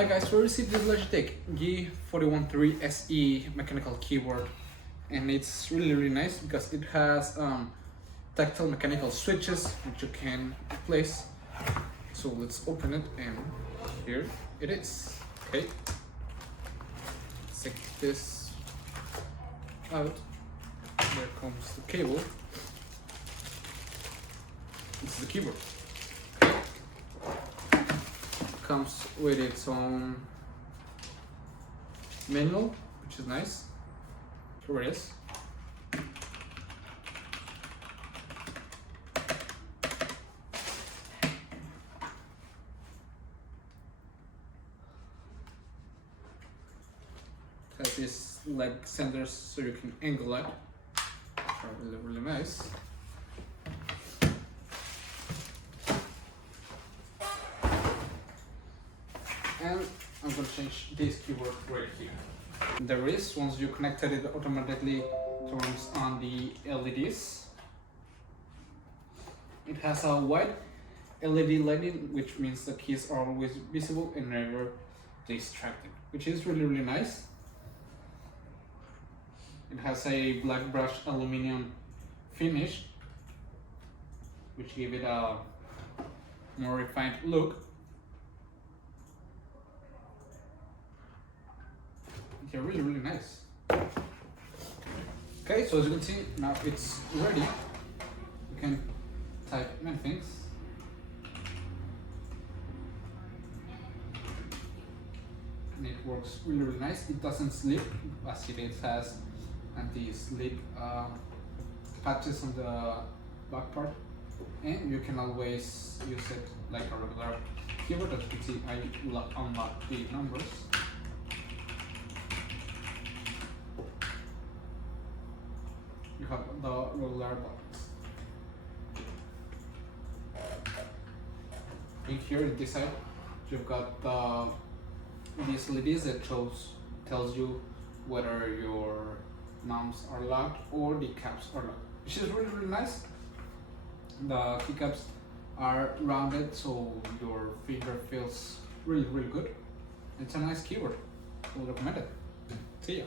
Hi guys, we received this Logitech G413 SE mechanical keyboard, and it's really nice because it has tactile mechanical switches which you can place. So let's open it, and here it is. Okay, let's take this out. There comes the cable. This is the keyboard. Comes with its own manual, which is nice. Here it is. It has these leg centers so you can angle it, which are really nice. And I'm going to change this keyboard right here. There is, once you connected it, automatically turns on the LEDs. It has a white LED lighting, which means the keys are always visible and never distracting, which is really nice. It has a black brushed aluminum finish, which give it a more refined look. They're really nice. Okay, so as you can see, now it's ready. You can type many things. And it works really nice. It doesn't slip, as it has anti-slip patches on the back part. And you can always use it like a regular keyboard. As you can see, I unlock the numbers. You have the regular buttons. In here, in this side, you've got these LEDs that tells you whether your knobs are locked or the caps are locked, which is really nice. The keycaps are rounded, so your finger feels really good. It's a nice keyboard. I would recommend it. See ya.